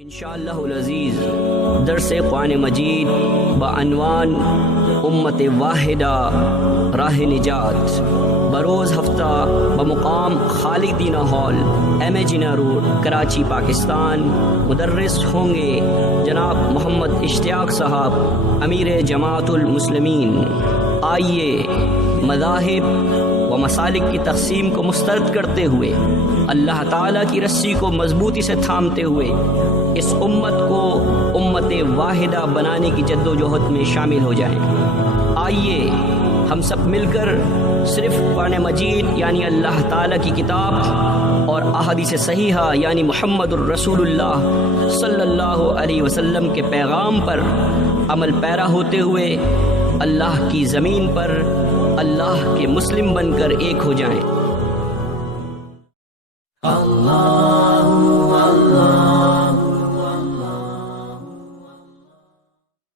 انشاءاللہ العزیز درس قرآن مجید بعنوان امت واحدہ راہ نجات بروز ہفتہ بمقام خالق دینہ ہال ایم جناح روڈ کراچی پاکستان مدرس ہوں گے جناب محمد اشتیاق صاحب امیر جماعت المسلمین۔ آئیے مذاہب و مسالک کی تقسیم کو مسترد کرتے ہوئے اللہ تعالیٰ کی رسی کو مضبوطی سے تھامتے ہوئے اس امت کو امت واحدہ بنانے کی جد و جہد میں شامل ہو جائیں۔ آئیے ہم سب مل کر صرف قرآن مجید یعنی اللہ تعالیٰ کی کتاب اور احادیث صحیحہ یعنی محمد الرسول اللہ صلی اللہ علیہ وسلم کے پیغام پر عمل پیرا ہوتے ہوئے اللہ کی زمین پر اللہ کے مسلم بن کر ایک ہو جائیں۔